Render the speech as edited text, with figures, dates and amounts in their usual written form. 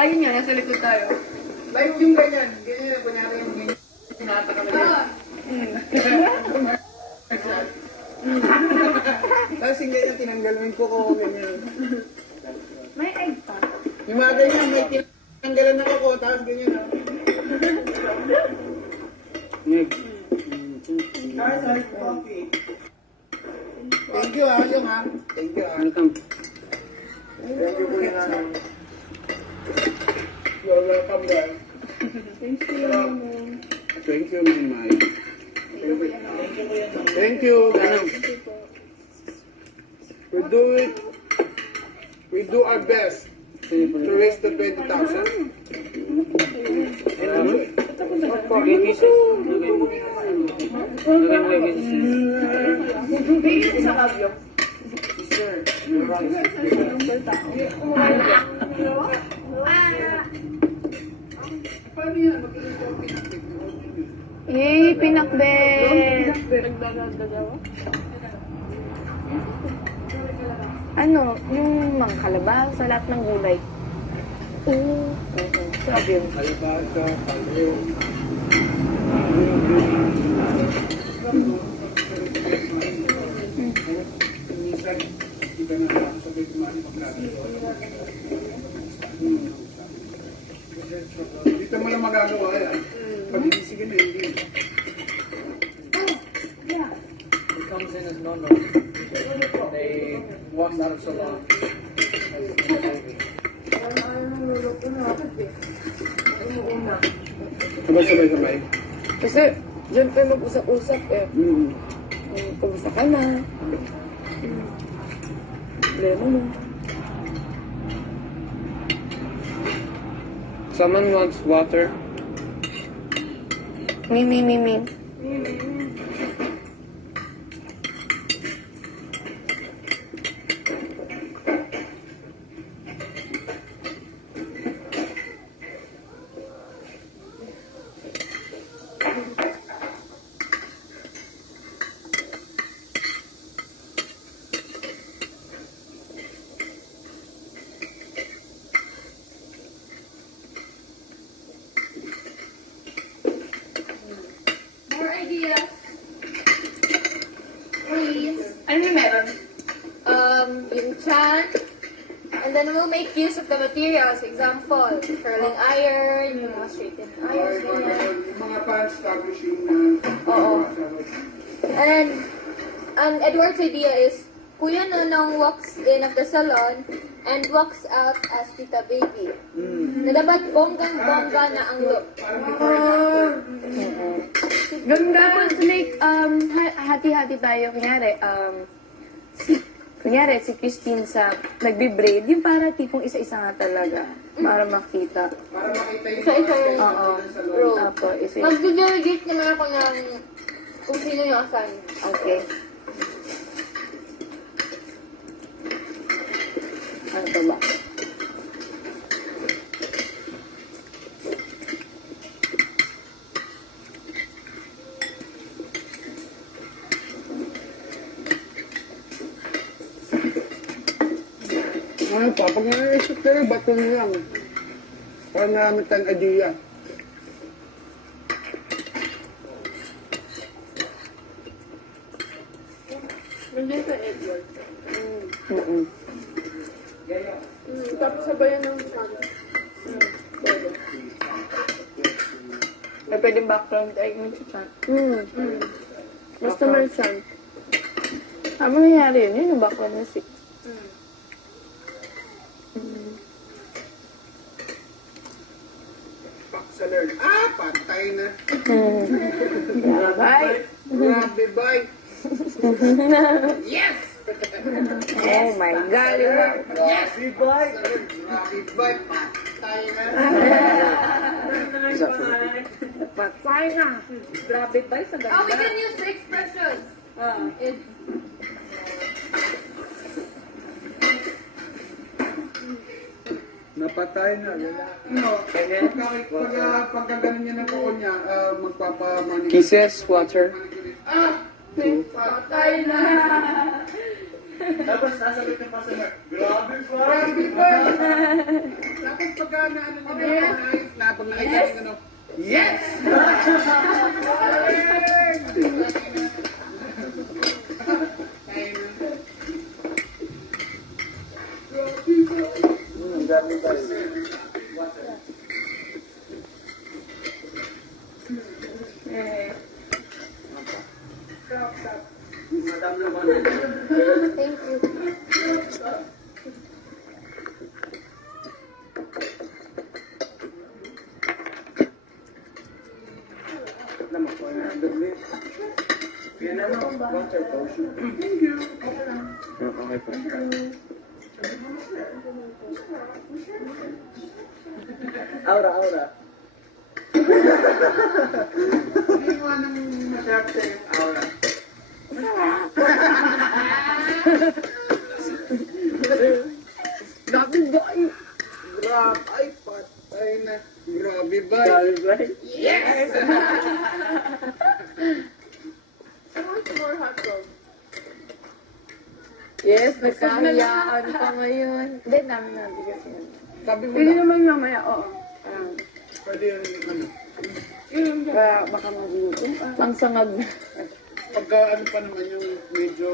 Ayun nga, nasa likod tayo. Live yung ganyan. Ganyan na, kunyari yung ganyan. Sinata ka na yan. Tapos yung ganyan, tinanggal mo yung kuko ko ganyan. May egg pa. Yung mga ganyan, may tinanggalan na kuko, tapos ganyan. Sorry, coffee. Thank you, yung ha. Thank you, Welcome. Thank you, kuya. You're welcome, guys. Thank you. Thank you, Mamay. Thank you. We do our best to raise the 20,000. Sa kabyo. Paano yan? Yay, pinakbet! Ano, yung mga kalabasa, lahat ng gulay. Oo. Sabi yun. Kalabasa, palayo. Minsan, iba na ako sabi kumani magkano. Dito mo lang magagawa yan. Pag inisigan na hindi. It comes in as no-no. They walks out of salon. Sabay-sabay. Kasi, dyan kayo mag-usap-usap eh. Kumusta ka na? Problema mo. Someone wants water. Me. More ideas. Please. Ano yung meron? Yung chan. And then we'll make use of the materials. Example, curling iron, yung mga straighten irons, ganyan. Mga pan-establishing na. Oo. And Edward's idea is, Kuya Nonong walks in of the salon and walks out as Tita Baby. Na dapat bonggang-bongga na ang look. Ganda. Tapos like, hati-hati tayo. Kunyari, si Christine sa nagbe-braid, yung para tipong isa-isa nga talaga. Para makita. Para makita yung Isa-isa yung Oo. row. Apo, isa. Mag-delegate naman ako ng kung sino yung assign. Okay. Ano to ba? Ano pa? Pag naisip ka rin, bato mo lang. Para namin tayong idea. Nandiyan sa Edward. Tapos sabayan ng chan. May pwedeng background ay may chan. Basta may chan. Ano nangyari yun? Yun yung background music. Paksaler. Patay na. Bye! Grabe, bye. Yes! Oh my God! Grabe, bye. Grabe, bye. Patay na. Patay na! Grabe ba sa Oh, we can use the expressions. Napatay na. No, pagka ganun niya ng kuko niya, magpapamanig. Kisses, water. Patay na. Tapos sasagot ng customer, grabe pa! Grabe, bye. Tapos pagka na ano nyo na, ayos na, pag nakita nyo ano, yes! Thank you. Okay po. Aura. Hindi mo nang masarap sa yung aura. Grabe ba? Grabe, ay patay na. Grabe ba? Sorry, bye. I want more hot dog. Yes, nagkahiyaan pa ngayon. Hindi, namin nabigas yan. Sabi mo Hindi na, naman mamaya, oo. pwede yung ano. Kaya baka magutom. Ang sangag na. Pagka ano pa naman yung medyo